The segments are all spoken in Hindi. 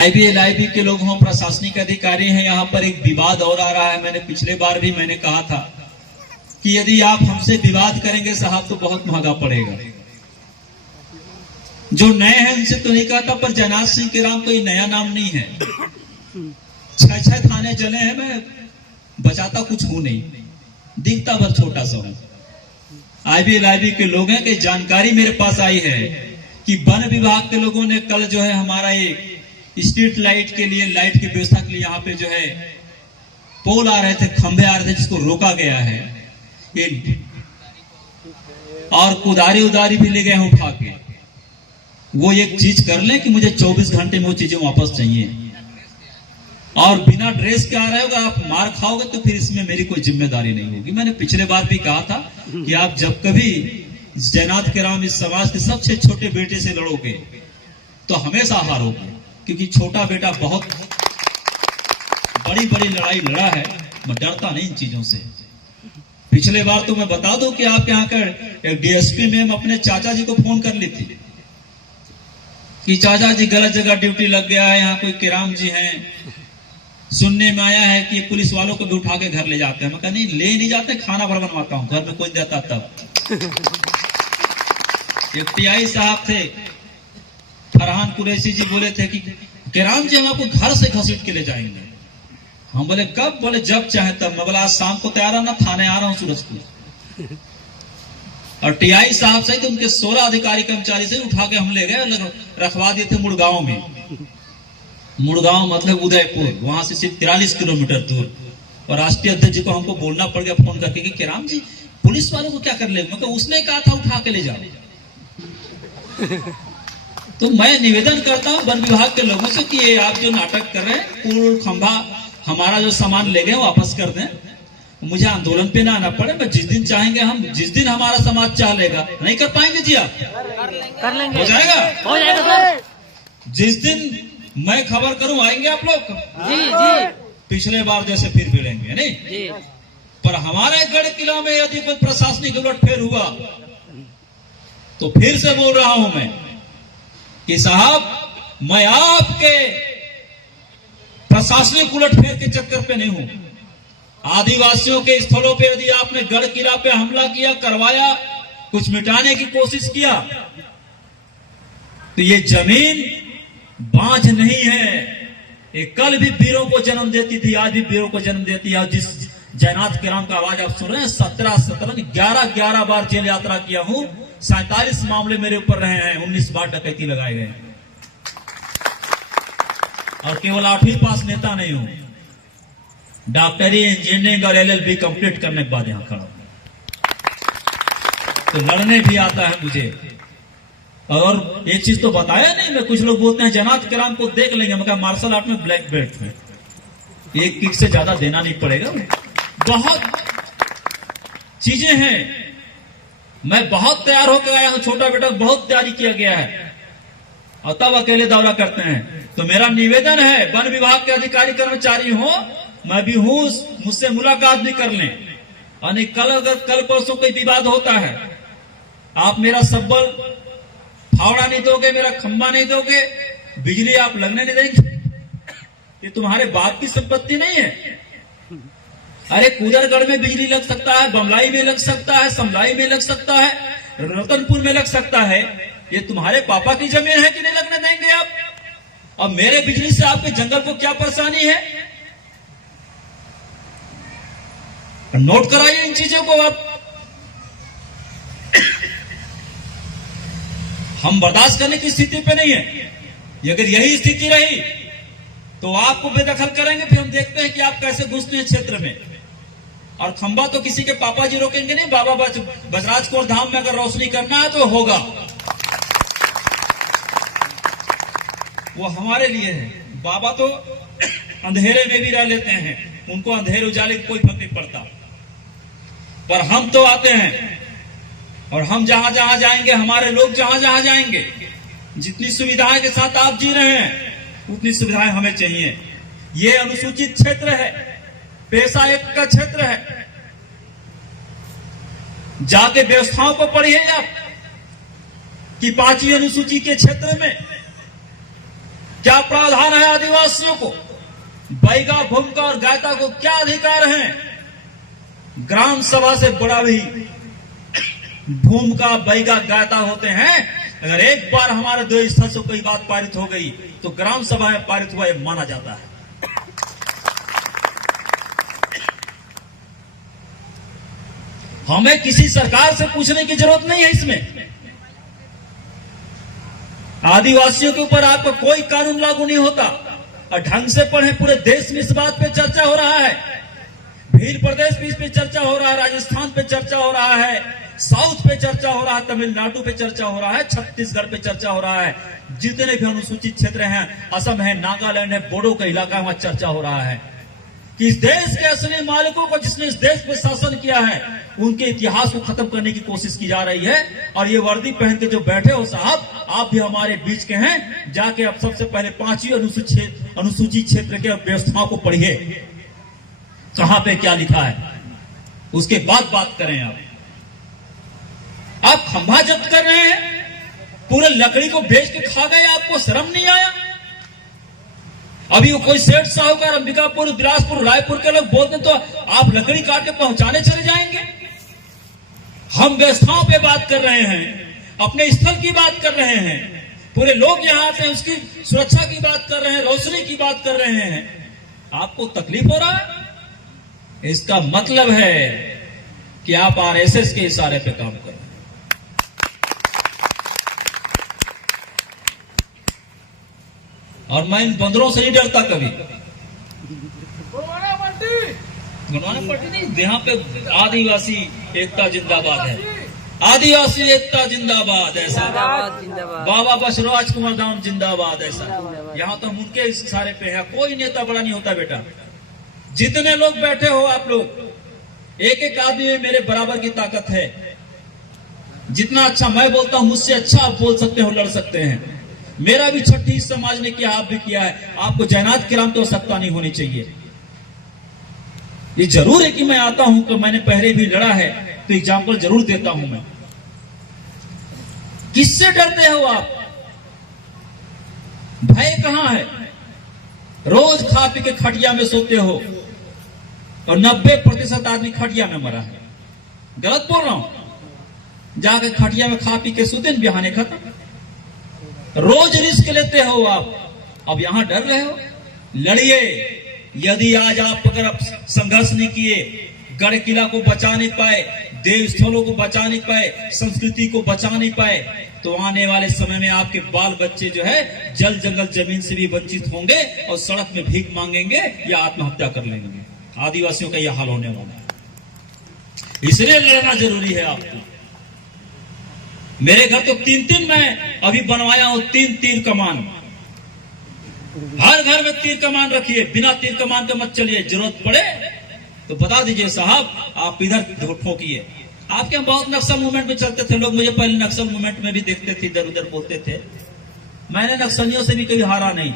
IBLIB के लोग हों, प्रशासनिक अधिकारी हैं, यहाँ पर एक विवाद और आ रहा है। मैंने पिछले बार भी मैंने कहा था कि यदि आप हमसे विवाद करेंगे साहब तो बहुत महंगा पड़ेगा। जो नए हैं उनसे तो नहीं कहता, पर जयनाथ सिंह के राम कोई नया नाम नहीं है। 6 थाने जले हैं, मैं बचाता कुछ हूं नहीं, दिखता बस छोटा सा हूं। IBLIB के लोग हैं कि जानकारी मेरे पास आई है कि वन विभाग के लोगों ने कल जो है हमारा एक स्ट्रीट लाइट के लिए, लाइट की व्यवस्था के लिए यहाँ पे जो है पोल आ रहे थे, खंभे आ रहे थे, जिसको रोका गया है। और कुदारी उदारी भी ले गए हैं उठा के। वो एक चीज कर ले कि मुझे 24 घंटे में वो चीजें वापस चाहिए। और बिना ड्रेस के आ रहे होगा, आप मार खाओगे तो फिर इसमें मेरी कोई जिम्मेदारी नहीं होगी। मैंने पिछले बार भी कहा था कि आप जब कभी जयनाथ के राम इस समाज के सबसे छोटे बेटे से लड़ोगे तो हमेशा हारोगे, क्योंकि छोटा बेटा बहुत बड़ी बड़ी लड़ाई लड़ा है। मैं डरता नहीं इन चीजों से। पिछले बार तो मैं बता दूं कि आपके यहाँ का DSP मैम अपने चाचा जी को फोन कर ली थी कि चाचा जी गलत जगह ड्यूटी लग गया है, यहाँ कोई किराम जी हैं, सुनने में आया है कि पुलिस वालों को भी उठा के घर ले जाते हैं। मैं कहा नहीं, ले नहीं जाते, खाना भर बनवाता हूँ, घर में कोई देता तब। एक TI साहब थे, फरहान कुरैशी जी, बोले थे कि किराम जी हम आपको घर से घसीट के ले जाएंगे। हम बोले कब? बोले जब चाहे तब। मैं बोला आज शाम को तैयार है ना, थाने आ रहा हूँ सूरजपुर। और TI साहब से तो उनके 16 अधिकारी कर्मचारी से उठा के हम ले गए, रखवा दिए थे मुड़गांव में। मुड़गांव मतलब उदयपुर, वहां से सिर्फ 43 किलोमीटर दूर। और राष्ट्रीय अध्यक्ष जी को हमको बोलना पड़ गया फोन करके कि किराम जी पुलिस वालों को क्या कर ले। मतलब उसने कहा था उठा के ले जाओ। तो मैं निवेदन करता हूं वन विभाग के लोगों से कि ये आप जो नाटक कर रहे हैं, पुल खंभा हमारा जो सामान ले गए वापस कर दें। मुझे आंदोलन पे ना आना पड़े। मैं जिस दिन चाहेंगे, हम जिस दिन हमारा समाज चाह लेगा, नहीं कर पाएंगे जी आप? कर लेंगे। हो जाएगा, हो जाएगा सर। जिस दिन मैं खबर करूं आएंगे आप लोग। जी जी। पिछले बार जैसे फिर भिड़ेंगे नहीं जी। पर हमारे गढ़ किला में यदि कोई प्रशासनिक उलटफेर हुआ तो फिर से बोल रहा हूं मैं कि साहब मैं आपके प्रशासनिक उलटफेर के चक्कर पे नहीं हूं। आदिवासियों के स्थलों पे यदि आपने गढ़ किला पे हमला किया, करवाया, कुछ मिटाने की कोशिश किया, तो ये जमीन बांझ नहीं है। ये कल भी वीरों को जन्म देती थी, आज भी वीरों को जन्म देती है। जिस जयनाथ के राम का आवाज आप सुन रहे हैं, 11 बार जेल यात्रा किया हूं, 47 मामले मेरे ऊपर रहे हैं, 19 बार डकैती लगाए गए। और केवल 8वीं पास नेता नहीं हूं, डॉक्टरी, इंजीनियरिंग और LLB कंप्लीट करने के बाद यहां खड़ा हूं। तो लड़ने भी आता है मुझे। और एक चीज तो बताया नहीं मैं, कुछ लोग बोलते हैं जयनाथ के राम को देख लेंगे। मैं कहा मार्शल आर्ट में ब्लैक बेल्ट है, एक किक से ज्यादा देना नहीं पड़ेगा। बहुत चीजें हैं, मैं बहुत तैयार होकर आया हूं, छोटा बेटा बहुत तैयारी किया गया है, और तब अकेले दौरा करते हैं। तो मेरा निवेदन है, वन विभाग के अधिकारी कर्मचारी हो, मैं भी हूं, मुझसे मुलाकात भी कर लें। और कल अगर कल परसों कोई विवाद होता है, आप मेरा सब्बल फावड़ा नहीं दोगे, मेरा खंबा नहीं दोगे, बिजली आप लगने नहीं देंगे, ये तुम्हारे बाप की संपत्ति नहीं है। अरे कुदरगढ़ में बिजली लग सकता है, बमलाई में लग सकता है, समलाई में लग सकता है, रतनपुर में लग सकता है, ये तुम्हारे पापा की जमीन है कि नहीं लगने देंगे आप? अब मेरे बिजली से आपके जंगल को क्या परेशानी है? नोट कराइए इन चीजों को आप। हम बर्दाश्त करने की स्थिति पे नहीं है। अगर यही स्थिति रही तो आपको बेदखल करेंगे, फिर हम देखते हैं कि आप कैसे घुसते हैं क्षेत्र में। और खंबा तो किसी के पापा जी रोकेंगे नहीं, बाबा बजराज कौर धाम में अगर रोशनी करना है तो होगा, वो हमारे लिए है। बाबा तो अंधेरे में भी रह लेते हैं, उनको अंधेरे उजाले कोई फर्क नहीं पड़ता। पर हम तो आते हैं, और हम जहां जहां जाएंगे, हमारे लोग जहां जहां जाएंगे, जितनी सुविधाएं के साथ आप जी रहे हैं उतनी सुविधाएं हमें चाहिए। ये अनुसूचित क्षेत्र है, पेशा एक का क्षेत्र है। जाके व्यवस्थाओं को पढ़िए आप कि 5वीं अनुसूची के क्षेत्र में क्या प्रावधान है आदिवासियों को? बैगा, भूमिका और गायता को क्या अधिकार है? ग्राम सभा से बड़ा भी भूमिका, बैगा, गायता होते हैं। अगर एक बार हमारे दो स्थल से कोई बात पारित हो गई तो ग्राम सभा में पारित हुआ यह माना जाता है। हमें किसी सरकार से पूछने की जरूरत नहीं है। इसमें आदिवासियों के ऊपर आपका कोई कानून लागू नहीं होता। और ढंग से पढ़े, पूरे देश में इस बात पे चर्चा हो रहा है। भील प्रदेश में इस पे चर्चा हो रहा है, राजस्थान पे चर्चा हो रहा है, साउथ पे चर्चा हो रहा है, तमिलनाडु पे चर्चा हो रहा है, छत्तीसगढ़ पे चर्चा हो रहा है। जितने भी अनुसूचित क्षेत्र हैं, असम है, नागालैंड है, बोडो का इलाका, वहां चर्चा हो रहा है कि इस देश के असली मालिकों को, जिसने इस देश पे शासन किया है, उनके इतिहास को खत्म करने की कोशिश की जा रही है। और ये वर्दी पहन के जो बैठे हो साहब, आप भी हमारे बीच के हैं। जाके अब सबसे पहले 5वीं अनुसूचित क्षेत्र के व्यवस्थाओं को पढ़िए, कहां पे क्या लिखा है, उसके बाद बात करें। आप खंभा जब्त कर रहे हैं, पूरे लकड़ी को बेच के खा गए, आपको शर्म नहीं आया? अभी वो कोई सेठ साहूकार अंबिकापुर, बिलासपुर, रायपुर के लोग बोलते तो आप लकड़ी काट के पहुंचाने चले जाएंगे। हम व्यवस्थाओं पे बात कर रहे हैं, अपने स्थल की बात कर रहे हैं, पूरे लोग यहां आते हैं उसकी सुरक्षा की बात कर रहे हैं, रोशनी की बात कर रहे हैं। आपको तकलीफ हो रहा है? इसका मतलब है कि आप आरएसएस के इशारे पे काम कर रहे हैं। और मैं इन बंदरों से नहीं डरता कभी। गुणवाना पार्टी नहीं, यहाँ पे आदिवासी एकता जिंदाबाद है, आदिवासी एकता जिंदाबाद, ऐसा बाबा बसराज कुमार धाम जिंदाबाद, ऐसा। यहाँ तो हम उनके इशारे पे है। कोई नेता बड़ा नहीं होता बेटा। जितने लोग बैठे हो आप लोग, एक एक आदमी में मेरे बराबर की ताकत है। जितना अच्छा मैं बोलता हूं, मुझसे अच्छा आप बोल सकते हो, लड़ सकते हैं। मेरा भी छठी इस समाज ने किया, आप भी किया है। आपको जैनात की राम तो सत्ता नहीं होनी चाहिए। ये जरूर है कि मैं आता हूं कि मैंने पहले भी लड़ा है, तो एग्जाम्पल जरूर देता हूं मैं। किससे डरते हो आप? भय कहां है? रोज खा पी के खटिया में सोते हो और 90% आदमी खटिया में मरा है। गलत बोल रहा हूं? जाके खटिया में खा पी के सोते, बिहाने खत्म। रोज रिस्क लेते हो आप, अब यहां डर रहे हो? लड़िए। यदि आज आप अगर आप संघर्ष नहीं किए, गढ़ किला को बचा नहीं पाए, देव स्थलों को बचा नहीं पाए, संस्कृति को बचा नहीं पाए, तो आने वाले समय में आपके बाल बच्चे जो है जल जंगल जमीन से भी वंचित होंगे और सड़क में भीख मांगेंगे या आत्महत्या कर लेंगे। आदिवासियों का यह हाल होने वाला है। इसलिए लड़ना जरूरी है आपको। मेरे घर तो 3 मैं अभी बनवाया हूं, 3 तीर कमान। हर घर में तीर कमान रखिए, बिना तीर कमान के मत चलिए। जरूरत पड़े तो बता दीजिए साहब, आप इधर ठोकिए। आपके हम बहुत नक्सल मूवमेंट में चलते थे लोग, मुझे पहले नक्सल मूवमेंट में भी देखते थे, इधर उधर बोलते थे। मैंने नक्सलियों से भी कभी हारा नहीं,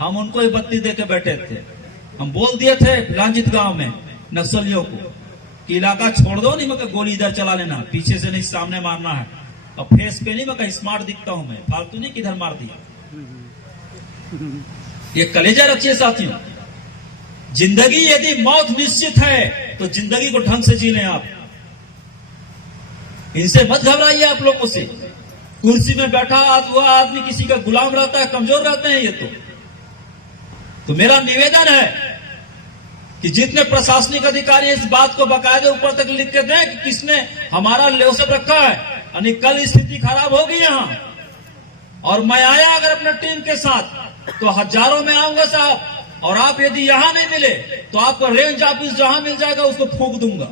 हम उनको ही बत्ती दे के बैठे थे। हम बोल दिए थे लांजित गांव में नक्सलियों को कि इलाका छोड़ दो, नहीं मगर गोली इधर चला लेना, पीछे से नहीं सामने मारना है। और फेस पे नहीं, मैं स्मार्ट दिखता हूं, मैं फालतू नहीं किधर मार दिया। ये कलेजा रखिए साथियों। जिंदगी यदि मौत निश्चित है तो जिंदगी को ढंग से जी लें आप। इनसे मत घबराइए आप लोगों से। कुर्सी में बैठा हुआ आदमी किसी का गुलाम रहता है, कमजोर रहते हैं ये तो मेरा निवेदन है कि जितने प्रशासनिक अधिकारी इस बात को बाकायदे ऊपर तक लिख के दें कि किसने हमारा लेवल रखा है, यानी कल स्थिति खराब होगी यहां। और मैं आया अगर अपने टीम के साथ तो हजारों में आऊंगा साहब। और आप यदि यहां नहीं मिले तो आपको रेंज ऑफिस जहां मिल जाएगा उसको फूंक दूंगा,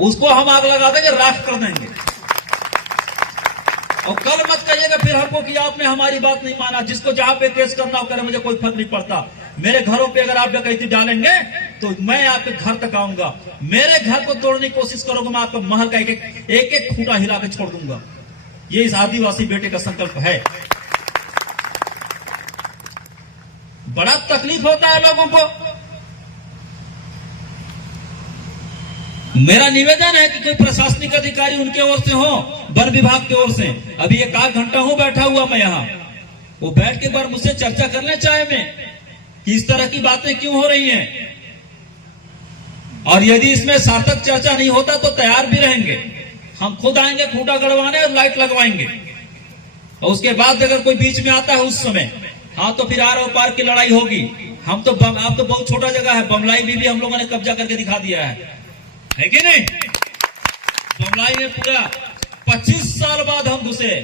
उसको हम आग लगा देंगे, राख कर देंगे। और कल मत कहिएगा फिर हमको कि आपने हमारी बात नहीं माना। जिसको जहां पे केस करना हो करे, मुझे कोई फर्क नहीं पड़ता। मेरे घरों पे अगर आप डकैती डालेंगे तो मैं आपके घर तक आऊंगा। मेरे घर को तोड़ने की कोशिश करोगे, मैं आपका महल का एक खूंटा हिला के छोड़ दूंगा। ये इस आदिवासी बेटे का संकल्प है। बड़ा तकलीफ होता है लोगों को। मेरा निवेदन है कि कोई प्रशासनिक अधिकारी उनके ओर से हो, वन विभाग की ओर से। अभी 1 आध घंटा हूं बैठा हुआ मैं यहां, वो बैठ के एक बार मुझसे चर्चा कर ले चाहे में कि इस तरह की बातें क्यों हो रही हैं, और यदि इसमें सार्थक चर्चा नहीं होता तो तैयार भी रहेंगे, हम खुद आएंगे खूंटा गड़वाने और लाइट लगवाएंगे। और उसके बाद अगर कोई बीच में आता है उस समय, हाँ तो फिर आर और पार की लड़ाई होगी। हम तो आप तो बहुत छोटा जगह है, बमलाई भी हम लोगों ने कब्जा करके दिखा दिया है कि नहीं? बमलाई में पूरा 25 साल बाद हम घुसे,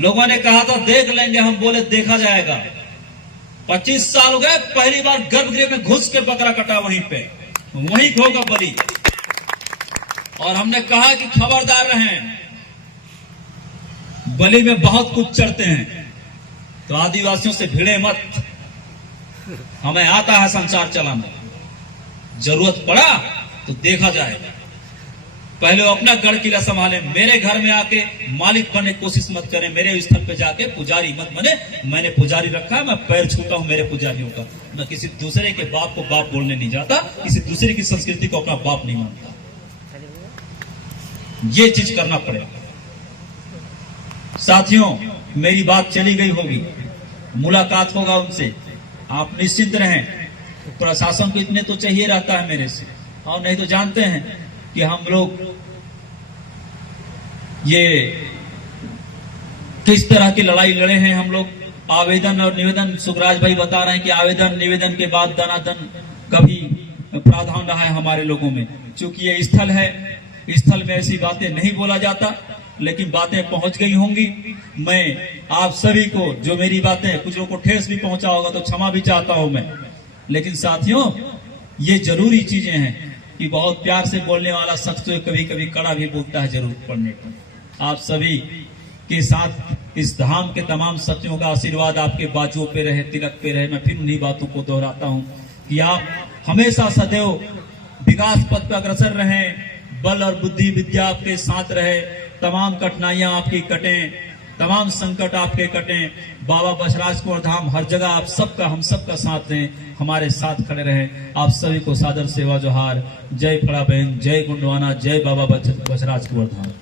लोगों ने कहा था देख लेंगे, हम बोले देखा जाएगा। 25 साल हो गए, पहली बार गर्भगृह में घुस के बकरा कटा, वहीं पे वहीं होगा बलि। और हमने कहा कि खबरदार रहें, बलि में बहुत कुछ चढ़ते हैं, तो आदिवासियों से भिड़े मत, हमें आता है संसार चलाना, जरूरत पड़ा तो देखा जाएगा। पहले वो अपना गढ़ किला संभाले, मेरे घर में आके मालिक बनने की कोशिश मत करें, मेरे स्थल पे जाके पुजारी मत बने। मैंने पुजारी रखा है, मैं पैर छूता हूं मेरे पुजारियों का। मैं किसी दूसरे के बाप को बाप बोलने नहीं जाता, किसी दूसरे की संस्कृति को अपना बाप नहीं मानता। ये चीज करना पड़ेगा। साथियों, मेरी बात चली गई होगी, मुलाकात होगा उनसे, आप निश्चिंत रहें। प्रशासन को इतने तो चाहिए रहता है मेरे से, और नहीं तो जानते हैं कि हम लोग ये किस तरह की लड़ाई लड़े हैं। हम लोग आवेदन और निवेदन, सुखराज भाई बता रहे हैं कि आवेदन निवेदन के बाद दनादन कभी प्रावधान रहा है हमारे लोगों में। चूंकि ये स्थल है, स्थल में ऐसी बातें नहीं बोला जाता, लेकिन बातें पहुंच गई होंगी। मैं आप सभी को, जो मेरी बातें कुछ लोगों को ठेस भी पहुंचा होगा तो क्षमा भी चाहता हूं मैं। लेकिन साथियों, ये जरूरी चीजें हैं कि बहुत प्यार से बोलने वाला शख्स तो कभी कभी कड़ा भी बोलता है जरूरत पड़ने पर। आप सभी के साथ इस धाम के तमाम सत्यों का आशीर्वाद आपके बाजुओं पे रहे, तिलक पे रहे। मैं फिर उन्हीं बातों को दोहराता हूं कि आप हमेशा सदैव विकास पथ पर अग्रसर रहें, बल और बुद्धि विद्या आपके साथ रहे, तमाम कठिनाइयां आपकी कटें, तमाम संकट आपके कटें। बाबा बसराज कुंवर धाम हर जगह आप सबका, हम सबका साथ दें, हमारे साथ खड़े रहें। आप सभी को सादर सेवा जोहार। जय फड़ा बहन, जय गुंडवाना, जय बाबा बसराज कुंवर धाम।